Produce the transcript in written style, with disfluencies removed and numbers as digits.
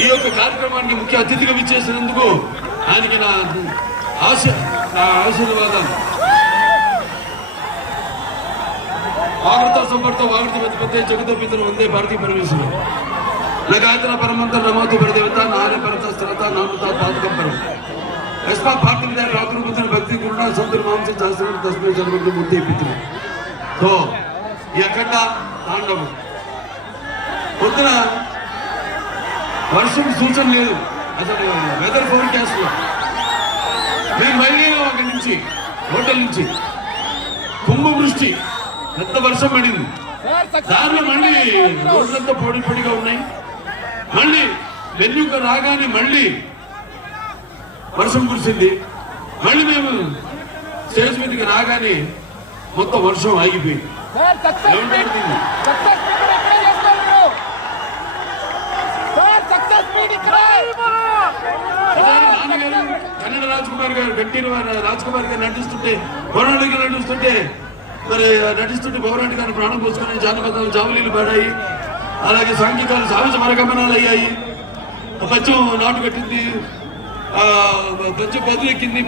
ఈ యొక్క కార్యక్రమానికి ముఖ్య అతిథిగా విచ్చేసినందుకు ఆయనకి నా ఆశీర్వాదాలు. వాగర్త సంపర్తో వాగర్త పెద్ద జగతో పితను వందే భారతీయ పరమేశ్వరు लगायतना परमंत्र नमोतु परदेवता नारे परता स्त्रता नामता पादकं परम अस्मा भागवत दार रागुरुपुत्र भक्ति गुरुना संतर नाम से शास्त्र तस्मै जन्मके मुक्ति पितृ तो ఎక్కడ తాండవం పొద్దున వర్షం సూచన లేదు అసలు వెదర్ ఫోర్కాస్ట్ లో నేను బయలుదేరా అక్కడి నుంచి హోటల్ నుంచి కుంభవృష్టి పెద్ద వర్షం పడింది దారిలో మళ్ళీ రోడ్లంతా పొడి పొడిగా ఉన్నాయి మళ్ళీ వెన్నుక రాగానే మళ్ళీ వర్షం కురిసింది మళ్ళీ మేము స్టేజ్ మీదకి రాగానే మొత్తం వర్షం ఆగిపోయింది నాన్నగారు కన్నడ రాజ్కుమార్ గారు గట్టి రాజ్కుమార్ గారు నటిస్తుంటే పౌరాణిక నటిస్తుంటే మరి నటిస్తుంటే పౌరాణిక గారు ప్రాణం పోసుకుని జానపదాలు జావలీలు పాడాయి అలాగే సాంఘికాలు సాహస మరగమనాలు అయ్యాయి పచ్చం నాటు కట్టింది పచ్చం బదులెక్కింది